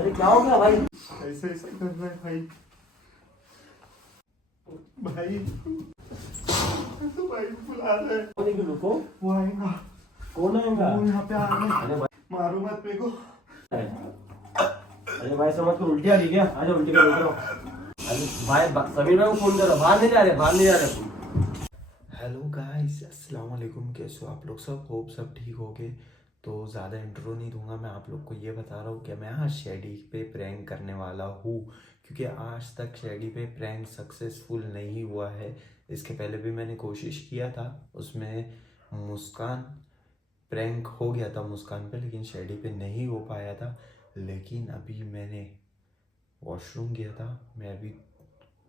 अरे क्या हो गया भाई? ऐसे ऐसे कर रहा है भाई। भाई तो भाई बुला रहे हैं। बोले कि रुको, वो आएगा। कौन आएगा? वो यहाँ पे आ रहा है। अरे भाई, मारो मत मेरे को। अरे भाई समझ कर उल्टी आ रही क्या? आजा उल्टी कर उतरो। अरे भाई समीर भाई को फोन करो, बाहर नहीं जा रहे, बाहर नहीं जा रहे। हेलो गाइस, अस्सलाम वालेकुम। कैसे हो आप लोग? सब होप सब ठीक हो गए। तो ज़्यादा इंट्रो नहीं दूंगा, मैं आप लोग को ये बता रहा हूँ कि मैं आज शेडी पे प्रैंक करने वाला हूँ, क्योंकि आज तक शेडी पे प्रैंक सक्सेसफुल नहीं हुआ है। इसके पहले भी मैंने कोशिश किया था, उसमें मुस्कान प्रैंक हो गया था मुस्कान पे, लेकिन शेडी पे नहीं हो पाया था। लेकिन अभी मैंने वॉशरूम गया था, मैं अभी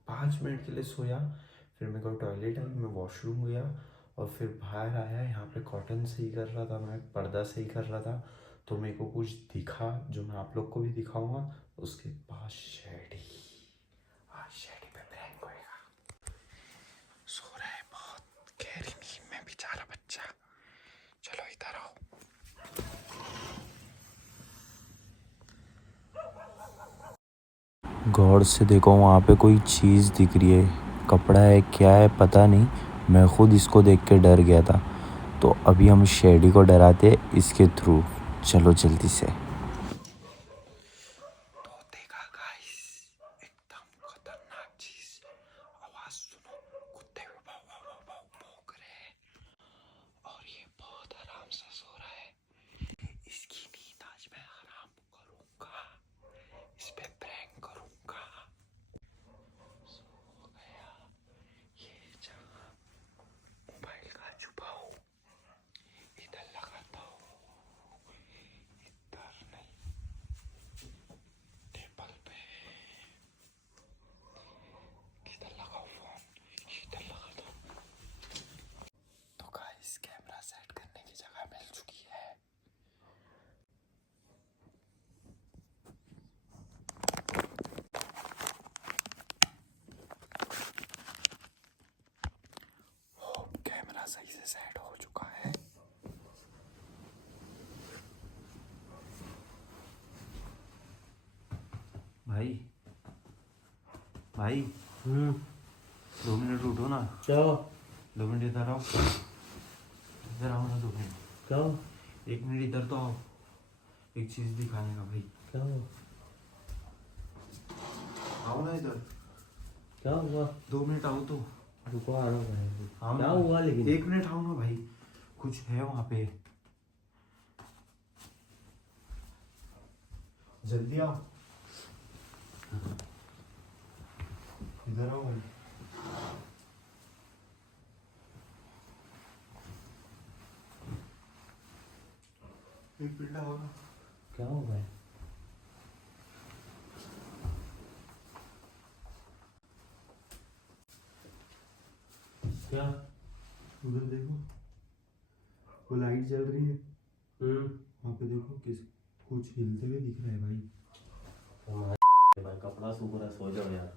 5 मिनट के लिए सोया, फिर मेरे को टॉयलेट आई, मैं वॉशरूम गया और फिर बाहर आया। यहाँ पे कॉटन सही कर रहा था, मैं पर्दा सही कर रहा था, तो मेरे को कुछ दिखा जो मैं आप लोग को भी दिखाऊंगा। उसके बाद शेडी, आज शेडी पे प्रैंक होएगा। सो रहा है बहुत गहरी नींद में बेचारा बच्चा। चलो इधर आओ। गौर से देखो, वहाँ पे कोई चीज़ दिख रही है, कपड़ा है क्या है पता नहीं। मैं खुद इसको देख के डर गया था। तो अभी हम शेडी को डराते हैं इसके थ्रू। चलो जल्दी से। तो देखा गाइस, एकदम खतरनाक चीज। आवाज सुनो, कुत्ते भी भाव भाव भाव भाव भौंक रहे हैं और ये बहुत आराम से सो रहा है। इसकी नींद आज मैं आराम करूंगा, इस पे प्रैंक करूंगा। सो गया। ये जगह मोबाइल का छुपाओ, इधर लगाता हूँ, इधर नहीं, टेबल पे। किधर लगाओ फोन? इधर लगा दो। तो गाइस, कैमरा सेट करने की जगह मिल चुकी है। कैमरा सही से सेट हो चुका है। भाई भाई 2 मिनट उठो ना। क्या हो? 2 मिनट इधर आओ, इधर आओ ना 2 मिनट। क्या हो? 1 मिनट इधर तो आओ, एक चीज़ दिखाने का भाई। क्या हो? आओ ना इधर, क्या हुआ? 2 मिनट आओ तो। रुको, आ रहा हूँ भाई। आओ क्या ना। हुआ लेकिन? 1 मिनट आओ ना भाई, कुछ है वहाँ पे, जल्दी आओ। इधर आओ भाई। एक मिनट आओ ना। क्या हो गया? क्या? उधर देखो, वो लाइट जल रही है। हम्म। वहाँ पे देखो, कुछ हिलते हुए दिख रहा है भाई। भाई कपड़ा सूख रहा है, सो जाओ यार।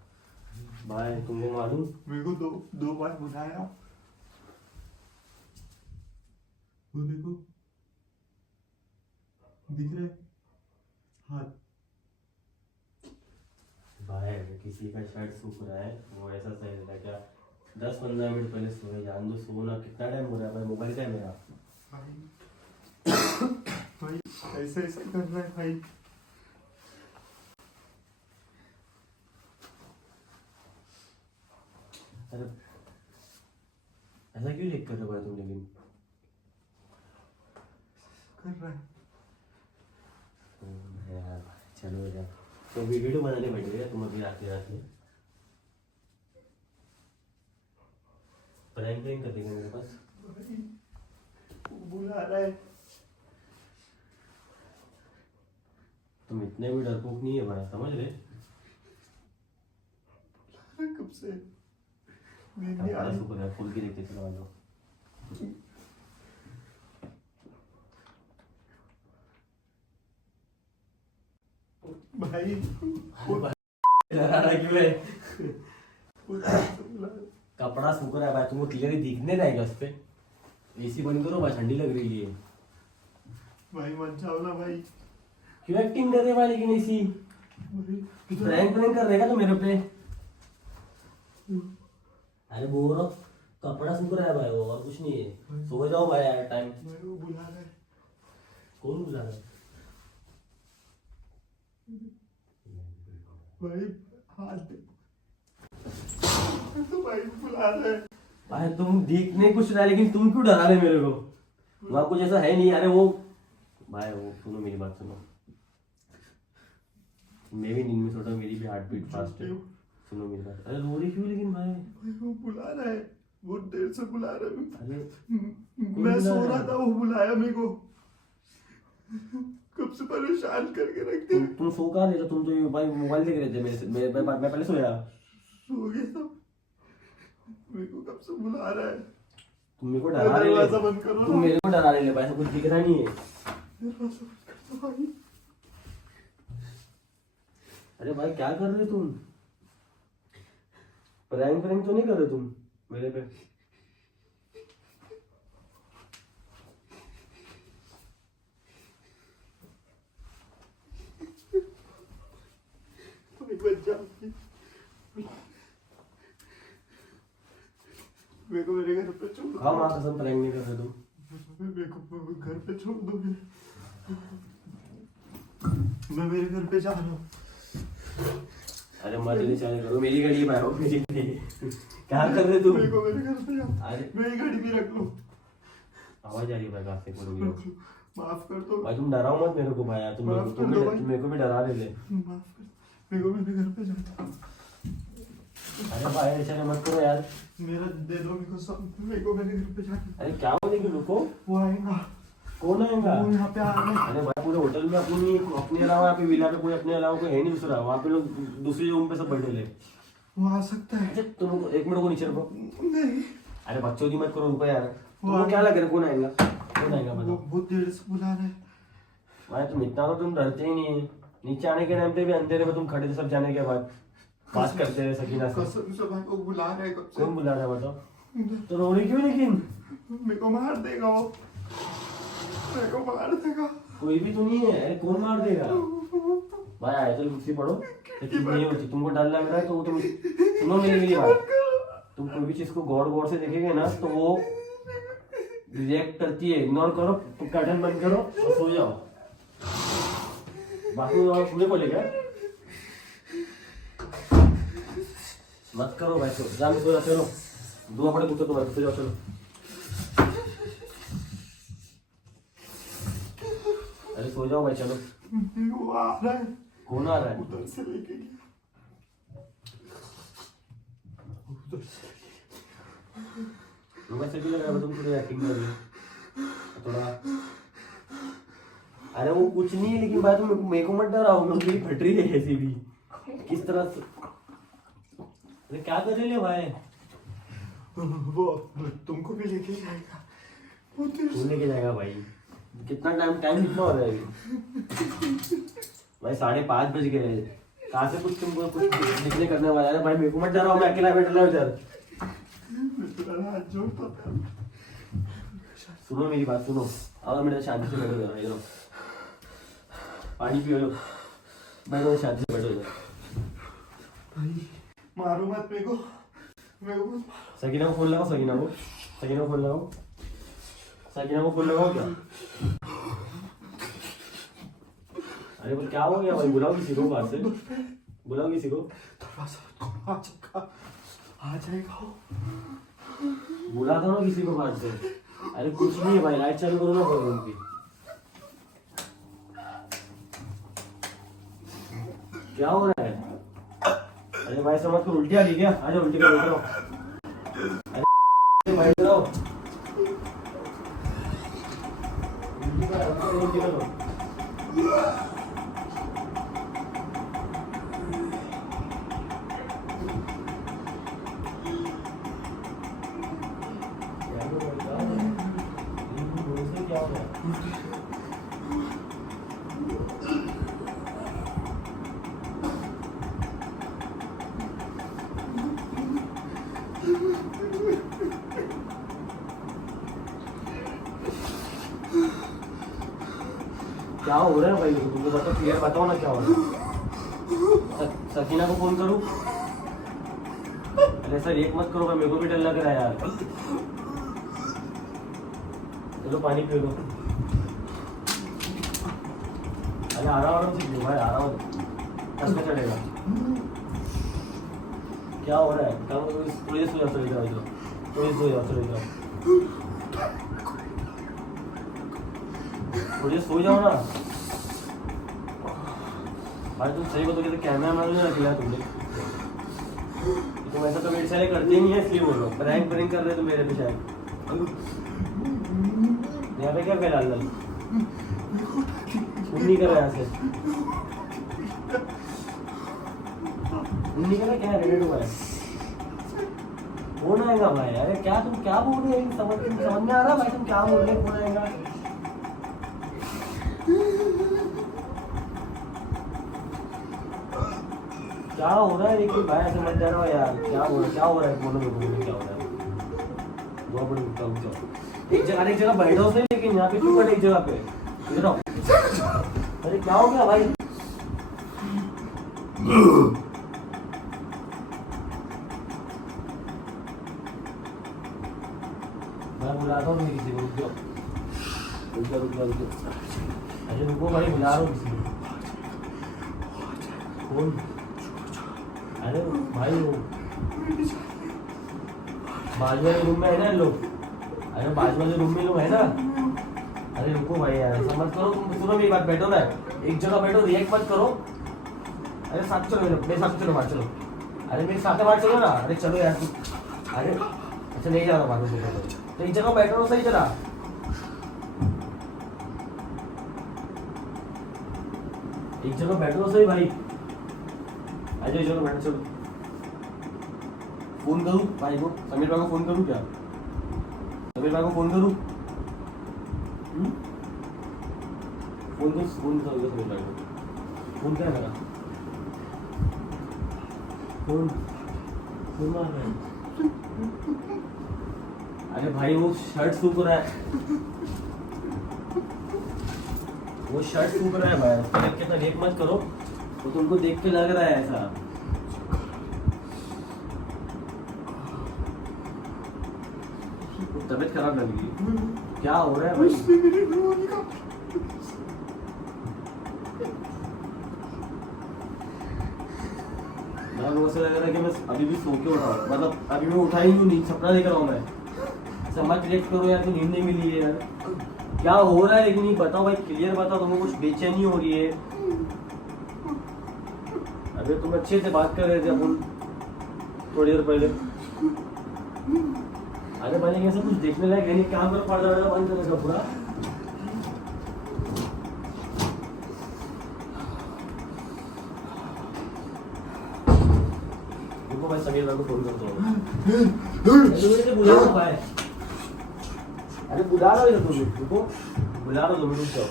भाई तुमको मालूम, मेरे को दो बार बुलाया। वो देखो, दिख रहा है हाथ। भाई किसी का शर्ट सूख रहा है, वो ऐसा सही रहता है क्या? 10-15 मिनट पहले सोए, जान दो सोना कितना टाइम हो रहा है भाई? मोबाइल का है मेरा। भाई ऐसे ऐसे कर रहा है भाई। अरे ऐसा क्यों देख कर रहे हो भाई तुम? लेकिन कर रहा है। यार चलो यार, तो अभी वीडियो बनाने बैठ गए तुम अभी आते आते? प्रैंक कर देंगे मेरे पास। भाई वो बुला रहा है। तुम इतने भी डरपोक नहीं है भाई, समझ रहे? कब से नींद नहीं आ कपड़ा रही। सूख रहा है, खोल के देखते चलो आ जाओ। भाई क्यों है? कपड़ा सूख रहा है भाई, तुमको क्लियरली दिखने रहेगा उस पे। एसी बंद करो भाई, ठंडी लग रही है। भाई मत जाओ ना भाई। क्यों एक्टिंग कर रहे भाई लेकिन एसी? प्रैंक प्रैंक कर देगा तो मेरे पे। अरे बोल रहा कपड़ा सूख रहा है भाई, वो और कुछ नहीं है। सो जाओ भाई यार, टाइम। बुला रहा है। कौन बुला रहा है? भाई हाथ दे। तो भाई बुला रहा है। भाई तुम देखने कुछ रहा है, लेकिन तुम क्यों डरा रहे मेरे को? वहाँ कुछ ऐसा है नहीं। अरे वो भाई, वो सुनो मेरी बात सुनो। मैं भी नींद में सोता हूँ, मेरी भी हार्ट बीट फास्ट है। सुनो मेरी बात। अरे रो रही क्यों लेकिन भाई? वो बुला रहा है, बहुत देर से बुला रहा है। अरे मैं सो रहा था, वो बुलाया मेरे को। कब से परेशान करके रख दिया। तुम सो कहाँ रहे थे? तुम तो ये भाई मोबाइल देख रहे थे मेरे से। मैं पहले सोया। सो गया था। मेरे को कब से बुला रहा है। तुम मेरे को डरा रहे दरवाजा बंद करो। तुम मेरे को डरा रहे भाई, ऐसा कुछ दिख रहा नहीं है। दरवाजा बंद कर दो भाई। अरे भाई क्या कर रहे तुम? प्रैंक प्रैंक तो नहीं कर रहे तुम मेरे पे? मेरे को मेरे घर पे छोड़ दो। हाँ माँ कसम, प्रैंक नहीं कर रहे तुम। मेरे को घर पे छोड़ दो। मैं मेरे घर पे जा रहा हूँ। अरे मत ले चले करो, मेरी गाड़ी है भाई, मेरी गाड़ी है। क्या कर रहे तुम? मेरे को मेरे घर पे जा। अरे मेरी गाड़ी भी रख लो। आवाज आ रही है भाई, कहाँ से बोलोगे? माफ कर दो भाई तुम डराओ मत मेरे को भाई यार। तुम मेरे को भी डरा रहे थे। माफ कर, मेरे को मेरे घर पे जाना। अरे भाई ऐसा मत करो यार। मेरा दे दो मेरे को सब। मेरे को मेरे घर पे जाना। अरे क्या हो लेकिन रुको। वो आएगा। कौन आएगा? वो यहाँ पे आ रहा है। अरे भाई पूरे होटल में अपने अलावा, यहाँ पे विला पे कोई अपने अलावा कोई है नहीं दूसरा। वहाँ पे लोग दूसरे रूम पे सब बैठे ले। वो आ सकता है। अच्छा तुम एक मिनट को नीचे रुको। नहीं, अरे बच्चों की मत करो, रुको यार। तुमको क्या लग रहा है कौन आएगा? कौन आएगा वो बताओ? बहुत देर से बुला रहा है। भाई तुम इतना तो तुम डरते ही नहीं है। नीचे आने के टाइम पे भी अंधेरे में तुम खड़े थे सब जाने के बाद, बात करते रहे सकीना से। कसम से भाई वो बुला रहा है कब से। कौन बुला रहा है बताओ? तो रो रही क्यों लेकिन? मेरे को मार देगा वो। मेरे को मार देगा। कोई भी तो नहीं है। अरे कौन मार देगा? भाई आए तो कुर्सी पढ़ो। चीज नहीं होती, तुमको डर लग रहा है तो तुम सुनो मेरी बात। तुम कोई भी चीज को गौर से देखेंगे ना तो वो रिएक्ट करती है। इग्नोर करो, कर्टन बंद करो और सो जाओ। बाकी और सुनने को लेकर मत करो भाई। सो जान सो जाओ, चलो दुआ पड़े कुछ तो सो जाओ, चलो। अरे सो जाओ भाई, चलो। वो आ रहा है। कौन आ रहा है? उधर से लेके गया। उधर से वैसे भी लग रहा है तुम थोड़ी एक्टिंग कर रही हो थोड़ा। अरे वो कुछ नहीं है, लेकिन भाई तुम मेरे को मत डराओ। मेरी फट रही है ऐसी भी किस तरह से। अरे क्या कर रहे हो भाई? वो तुमको भी लेके जाएगा। वो तू लेके जाएगा भाई? कितना टाइम कितना हो रहा है अभी? भाई 5:30 बज गए। कहाँ से कुछ तुमको कुछ निकले करने वाला है भाई? मेरे को मत डराओ, मैं अकेला बैठ रहा हूँ इधर। सुनो मेरी बात सुनो। आओ मेरे शांति से बैठो जरा इधर। पानी पियो लो। बैठो शांति से बैठो इधर। मारो मत मेरे को। सकीना को फोन लगाओ। सकीना को फोन लगाओ। सकीना को फोन लगाओ क्या? अरे पर क्या हो गया भाई? बुलाओ किसी को बाहर से, बुलाओ किसी को। आ जाएगा वो। बुला दो ना किसी को बाहर से। अरे कुछ नहीं है भाई, लाइट चालू करो ना रूम की। क्या हो रहा है? अरे भाई समझ को उल्टी आ गई क्या? आ जाओ उल्टी करो, उतरो। अरे भाई उतरो, उल्टी करो। क्या हो रहा है? क्या हो रहा है भाई? तुमको बताओ, क्लियर बताओ ना क्या हो रहा है। सकीना को फोन करूं? अरे सर एक मत करो भाई, मेरे को भी डर लग रहा है यार। चलो पानी पी लो। अरे आराम से पियो भाई, आराम से चढ़ेगा। क्या हो रहा है? थोड़ी सो जाओ, थोड़ी सो जाओ ना। अरे तुम सही बताओ कि कैमरा मैन ने रख लिया तुमने। तुम ऐसा तो मेरे सारे करते ही नहीं है, इसलिए बोल रहा हूँ। प्रैंक कर रहे तुम मेरे पे शायद। यहाँ पे क्या फैला लल नहीं कर रहा यहाँ से। नहीं कर रहा क्या रेडी हुआ है? फोन आएगा भाई। अरे क्या तुम क्या बोल रहे हो? समझ में आ रहा भाई तुम क्या बोल रहे हो? फोन आएगा। क्या हो रहा है? देखिए भाई ऐसे मत डरो यार। क्या हो रहा है? बोलो क्या हो रहा है? बहुत बड़ी रुक जाओ। एक जगह बैठो से, लेकिन यहाँ पे क्यों बैठे एक जगह पे? इधर आओ। अरे क्या हो गया भाई? मैं बुलाता हूँ किसी को। रुक जाओ। अरे रुको भाई, बुला रहा हूँ किसी को। कौन? अरे भाई वो बाजू वाले रूम में है ना लोग। अरे बाजू वाले रूम में लोग है ना। अरे रुको भाई यार, ऐसा मत करो। तुम सुनो मेरी बात, बैठो ना एक जगह बैठो, रिएक्ट मत करो। अरे साथ चलो, मेरे साथ चलो, बाहर चलो। अरे मेरे साथ बाहर चलो ना। अरे चलो यार तू। अरे अच्छा नहीं जा रहा बाहर से, तो एक जगह बैठो ना सही जरा। एक जगह बैठो सही भाई। आजा एक जगह बैठो, चलो। फोन करूँ भाई को? समीर भाई को फोन करूँ क्या? समीर भाई को फोन करूँ? फोन करो समीर भाई को। फोन क्या है मेरा? फोन मार रहा है। अरे भाई वो शर्ट सूख रहा है। वो शर्ट सूख रहा है भाई। उसको देख के तो देख मत करो। तो तुमको देख के लग रहा है ऐसा। तबीयत खराब लग रही है। क्या हो रहा है भाई? मैं ऐसा लग रहा है कि मैं अभी भी सो के उठा हूँ। मतलब अभी मैं उठा ही नहीं, सपना देख रहा हूँ मैं। ऐसा मत रिएक्ट करो यार, नींद नहीं मिली है यार। क्या हो रहा है लेकिन ये बताओ भाई, क्लियर बताओ। तुमको कुछ बेचैनी हो रही है? अभी तुम अच्छे से बात कर रहे थे अपन थोड़ी देर पहले। अरे भाई कैसे कुछ देखने लायक है नहीं? काम करो, पर्दा बंद करेगा पूरा। देखो भाई, समीर भाई को फोन करता हूँ। बुला रहा भाई। अरे बुला रहा है तुम, रुको। बुला रहा 2 मिनट जाओ।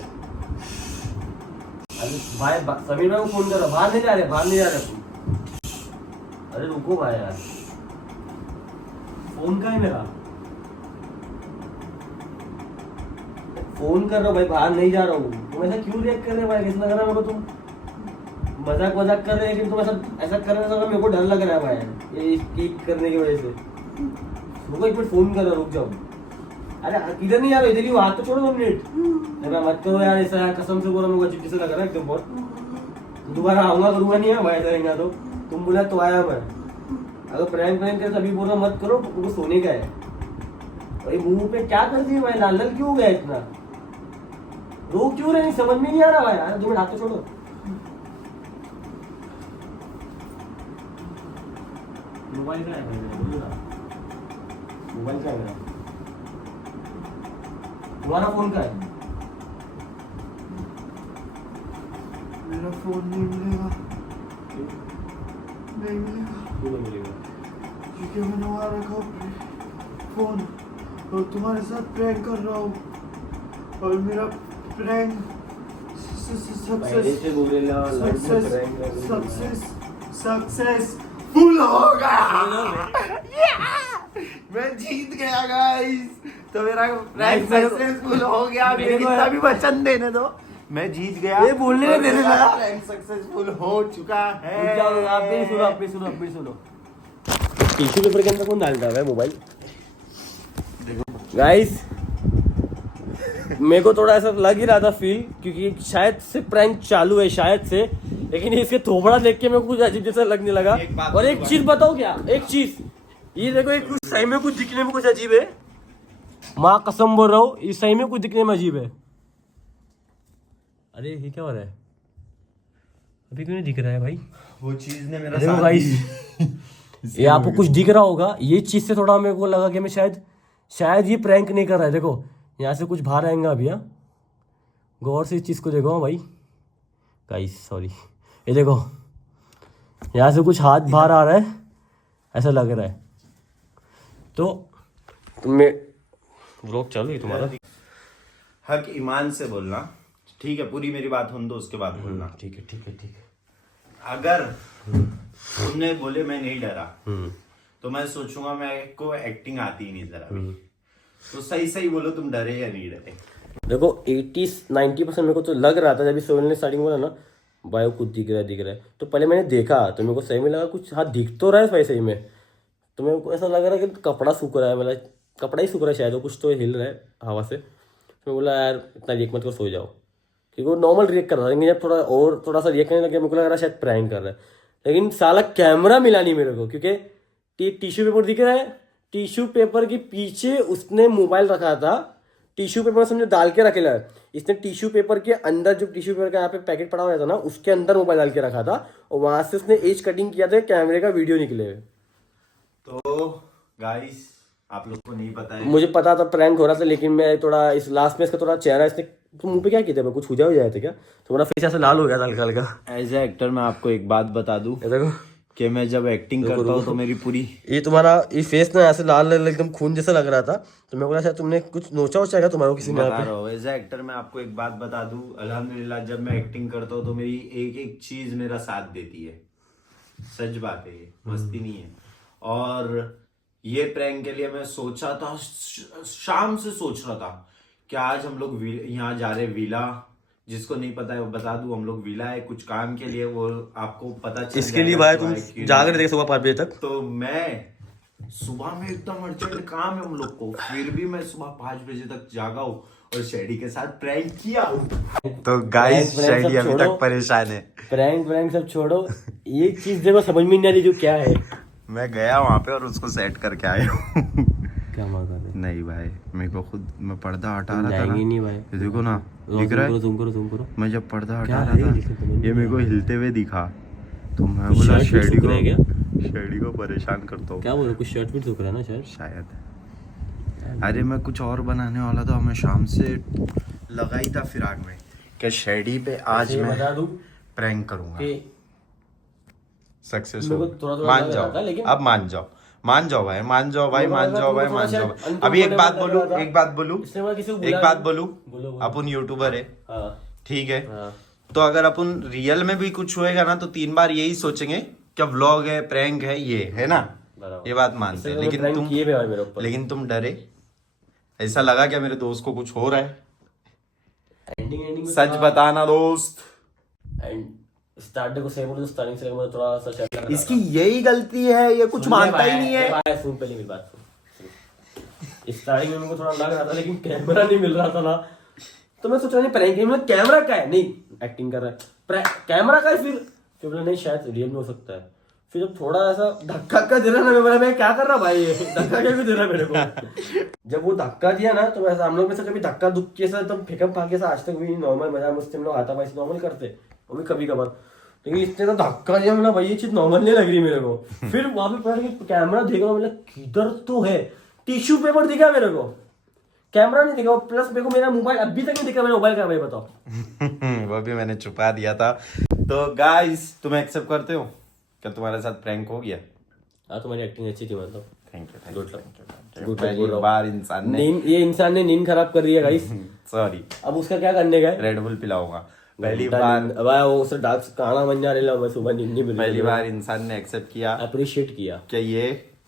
अरे भाई समीर भाई को फोन कर रहा। बाहर नहीं जा रहे तुम। अरे रुको भाई यार, फोन का है मेरा। फोन कर रहा हूँ भाई, बाहर नहीं जा रहा हूँ। तुम ऐसा क्यों रिएक्ट कर रहे हो भाई? कैसा लग रहा है मेरे को? तुम मजाक कर रहे हैं, लेकिन तुम ऐसा कर रहे हो। मेरे को डर लग रहा है भाई, ये कीप करने की वजह से। रुको एक मिनट, फोन कर रहा, रुक जाओ। अरे किधर नहीं जा रहे? इधर ही हाथ तो छोड़ो 2 मिनट। अरे मत करो यार ऐसा, कसम से बोला। मेरे को अजीब से लग रहा है एकदम बहुत। दोबारा आऊंगा करूंगा नहीं है भाई ऐसा रहेगा तो। तुम बोला तो आया मैं। अगर प्रैंक कर तभी बोला मत करो। तुमको सोने का है भाई। मुंह पे क्या कर दिए भाई? लाल क्यों हो गया इतना? रो क्यों रहे? समझ में नहीं आ रहा भाई। यार 2 मिनट हाथ तो छोड़ो। मोबाइल क्या है भाई? बोलो ना, मोबाइल क्या है मेरा? तुम्हारा फोन का है? मेरा फोन नहीं मिलेगा। नहीं मिलेगा। क्यों नहीं मिलेगा? क्योंकि मैंने वहाँ रखा फोन और तुम्हारे साथ प्रैंक कर रहा हूँ, और मेरा प्रैंक सक्सेसफुल हो गया। मैं जीत गया गाइस। तो मेरा प्रैंक सक्सेसफुल हो गया। मेरे को भी वचन देने दो। मैं जीत गया। ये बोलने नहीं दे रहा। प्रैंक सक्सेसफुल हो चुका है। आप भी सुनो, आप भी सुनो, आप भी सुनो। टिश्यू पेपर के अंदर कौन डालता है मोबाइल? गाइस मेरे को थोड़ा ऐसा लग ही रहा था फील, क्योंकि शायद से प्रैंक चालू है शायद से, लेकिन इसके थोबड़ा देख के मेरे को कुछ अजीब जैसा लगने लगा। और एक चीज बताओ क्या, एक चीज ये देखो, एक कुछ सही में कुछ दिखने में कुछ अजीब है। माँ कसम बोल रहा हूँ, इस सही में कुछ दिखने में अजीब है। अरे ये क्या हो रहा है? अभी क्यों नहीं दिख रहा है भाई? वो चीज ने मेरा देखो साथ गाइस ये आपको कुछ दिख रहा होगा, ये चीज से थोड़ा मेरे को लगा कि मैं शायद ये प्रैंक नहीं कर रहा है। देखो यहाँ से कुछ बाहर आएगा अभी। हाँ गौर से इस चीज को देखो। हाँ भाई गाइस सॉरी, ये देखो यहाँ से कुछ हाथ बाहर आ रहा है, ऐसा लग रहा है। तो तुम्हें व्लॉग चालू है तुम्हारा? हक ईमान से बोलना, ठीक है? पूरी मेरी बात सुन दो, उसके बाद बोलना। ठीक है ठीक है ठीक है। अगर तुमने बोले मैं नहीं डरा तो मैं सोचूंगा मैं को एक्टिंग आती ही नहीं जरा भी। तो सही सही बोलो, तुम डरे या नहीं डरे? देखो 80-90% मेरे को तो लग रहा था जब सोहेल ने स्टार्टिंग बोला ना भाई कुछ दिख रहा है, तो पहले मैंने देखा तो मेरे को सही में लगा कुछ हाथ दिख तो रहा है भाई सही में। तो मेरे को ऐसा लग रहा है कि कपड़ा सूख रहा है, मतलब कपड़ा ही सूख रहा है शायद, वो कुछ तो हिल रहा है हवा से। तो मैं बोला यार इतना रिएक्ट मत कर, सो जाओ, क्योंकि वो नॉर्मल रिएक्ट कर रहा था। लेकिन जब थोड़ा सा रिएक्ट करने लगे मेरे को लग रहा है शायद प्रैंक कर रहा है। लेकिन साला कैमरा मिला नहीं मेरे को, क्योंकि टिश्यू पेपर दिख रहा है, टिश्यू पेपर के पीछे उसने मोबाइल रखा था। टिश्यू पेपर समझो डाल के रखेला है इसने, टिश्यू पेपर के अंदर जो टिश्यू पेपर का यहाँ पे पैकेट पड़ा हुआ था ना, उसके अंदर मोबाइल डाल के रखा था, और वहां से उसने एज कटिंग किया था, कैमरे का वीडियो निकले हुए। तो गाइस आप लोग को नहीं पता है, मुझे पता था प्रैंक हो रहा था, लेकिन मैं थोड़ा इस लास्ट में इसका थोड़ा चेहरा इसने तो मुंह पे क्या किया था, कुछ हो जाए थे क्या, तुम्हारा फेस ऐसा लाल हो गया था हल्का हल्का। एज ए एक्टर मैं आपको एक बात बता दूं देखो कि मैं जब एक्टिंग करता हूँ तो मेरी पूरी ये तुम्हारा ये फेस ना ऐसे लाल एकदम खून जैसा लग रहा था, तो मैं बोला शायद तुमने कुछ नोचा वोचा क्या तुम्हारा किसी ने बता रहा हूँ। एज ए एक्टर मैं आपको एक बात बता दूं, अल्हम्दुलिल्लाह जब मैं एक्टिंग करता हूँ तो मेरी एक एक चीज मेरा साथ देती है। सच बात है, ये मस्ती नहीं है। और ये प्रैंक के लिए मैं सोचा था, शाम से सोच रहा था कि आज हम लोग यहाँ जा रहे विला। जिसको नहीं पता है वो बता दूं, हम लोग विला है कुछ काम के लिए, वो आपको पता चल इसके लिए भाई तुम जाग रहे थे सुबह 5 बजे तक। तो मैं सुबह में एकदम अर्जेंट काम है हम लोग को, फिर भी मैं सुबह 5 बजे तक जागा हूँ और शेडी के साथ प्रैंक किया। तो गाइस शेडी अभी तक परेशान है। प्रैंक सब छोड़ो, ये चीज देखो समझ में नहीं आ रही जो क्या है। मैं गया वहां पे और उसको सेट करके आया हूँ। क्या मार कर रहे? नहीं भाई मेरे को खुद, मैं पर्दा हटा रहा था ना, नहीं भाई ये देखो ना दिख रहा है, तुम करो। मैं जब पर्दा हटा क्या रहा है? था ये मेरे को हिलते हुए दिखा, तो मैं बोला शेडी को परेशान करता हूँ। क्या बोल रहे, कुछ शर्ट भी सूख रहा है ना शायद। अरे मैं कुछ और बनाने वाला था, मैं शाम से लगा ही था फिराक में कि शेडी पे आज मैं बता दूं प्रैंक करूंगा। सक्सेस मेरे को थोड़ा मान लग जाओ, रहा था, लेकिन अब मान जाओ भाई, मान जाओ भाई। शायद अभी एक बात बोलूं, इसने बोला किसी को एक बुला बात बोलो। बोलूं, अपन यूट्यूबर है, हाँ ठीक है? हाँ तो अगर अपन रियल में भी कुछ होएगा ना तो 3 बार यही सोचेंगे क्या व्लॉग है, प्रैंक है, ये है ना, ये बात मानते हैं। लेकिन तुम डरे, ऐसा लगा क्या मेरे दोस्त को कुछ हो रहा है? सच बताना दोस्त। स्टार्टिंग को सही बोलो तो स्टार्टिंग से मैं थोड़ा सा चल रहा था। इसकी यही गलती है, ये कुछ मानता ही नहीं है। भाई सुन पहले मेरी बात सुन। स्टार्टिंग में मेरे को थोड़ा लग रहा था, लेकिन कैमरा नहीं मिल रहा था ना, तो मैं सोच रहा नहीं प्रैंक है, मतलब कैमरा का है, नहीं एक्टिंग कर रहा है, कैमरा का है। फिर बोला नहीं शायद रियल में हो सकता है। फिर जब थोड़ा ऐसा धक्का दे रहा ना, मैं बोला मैं क्या कर रहा भाई, धक्का क्या भी दे रहा मेरे को। जब वो धक्का दिया ना तो वैसा हम लोग में से कभी धक्का दुख के साथ एकदम फेंकम फाके से आज तक भी नॉर्मल मजा मस्ती हम लोग आता भाई नॉर्मल करते, वो भी कभी कभार। लेकिन इसने तो धक्का दिया, मतलब भाई ये चीज नॉर्मल नहीं लग रही मेरे को। फिर वहां पे पता कि कैमरा देखा, मतलब किधर तो है, टिश्यू पेपर दिखा मेरे को, कैमरा नहीं दिखा, प्लस मेरे को मेरा मोबाइल अभी तक नहीं दिखा, मेरा मोबाइल का भाई बताओ। वो भी मैंने छुपा दिया था। तो गाइस तुम एक्सेप्ट करते हो क्या तुम्हारे साथ प्रैंक हो गया? हाँ तुम्हारी एक्टिंग अच्छी थी, मतलब थैंक Good यू। luck. पहली बार इंसान ने ये इंसान ने नींद खराब कर दी है गाइस। सॉरी, अब उसका क्या करने का है? रेड बुल पिलाऊंगा। पहली बार वो उसे डार्क काना बन जा रहा, मैं सुबह नींद नहीं मिल रही। पहली बार इंसान ने एक्सेप्ट किया, अप्रिशिएट किया कि ये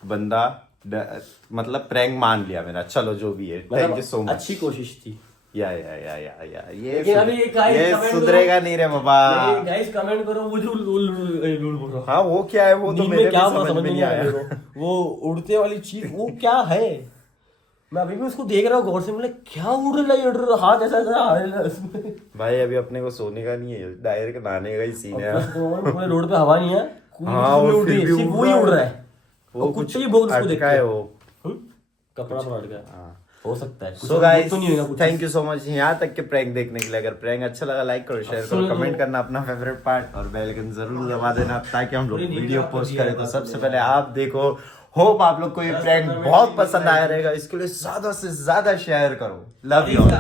बंदा मतलब प्रैंक मान लिया मेरा। चलो जो भी है, थैंक यू सो मच। अच्छी कोशिश थी, या ये लेकिन अभी ये guys ये comment सुधरेगा नहीं रे बाबा। गाइस कमेंट करो वो जो बोल रहा हूँ। हाँ वो क्या है, वो तो नीम में मेरे क्या भी समझ में नहीं आया। मेरे को। वो उड़ते वाली चीज वो क्या है? मैं अभी भी उसको देख रहा हूँ गौर से, बोले क्या उड़ रहा है, उड़ रहा हाथ ऐसा ऐसा आ रहा है उसमें। भाई अभी अपने को सोने का नहीं है, डायरेक्ट नहाने का ही सीन है। पूरे रोड पे हवा नहीं है, हाँ, वो उड़ रही फिर है, भी सिर्फ उड़ वही रहा उड़ है। रहा है। वो वो कुछ कुत्ते भी बहुत उसको अटका देखते है हैं। वो। कपड़ा पर अटका है। हाँ। हो सकता है कुछ सो गाइस तो नहीं होगा कुछ। थैंक यू सो मच यहाँ तक के प्रैंक देखने के लिए। अगर प्रैंक अच्छा लगा लाइक करो, शेयर करो, कमेंट करना अपना फेवरेट पार्ट और बेल आइकन जरूर दबा देना ताकि हम लोग वीडियो पोस्ट करें तो सबसे पहले आप देखो। होप आप लोग को ये प्रैंक बहुत पसंद आया रहेगा, इसके लिए ज्यादा से ज्यादा शेयर करो। Love you.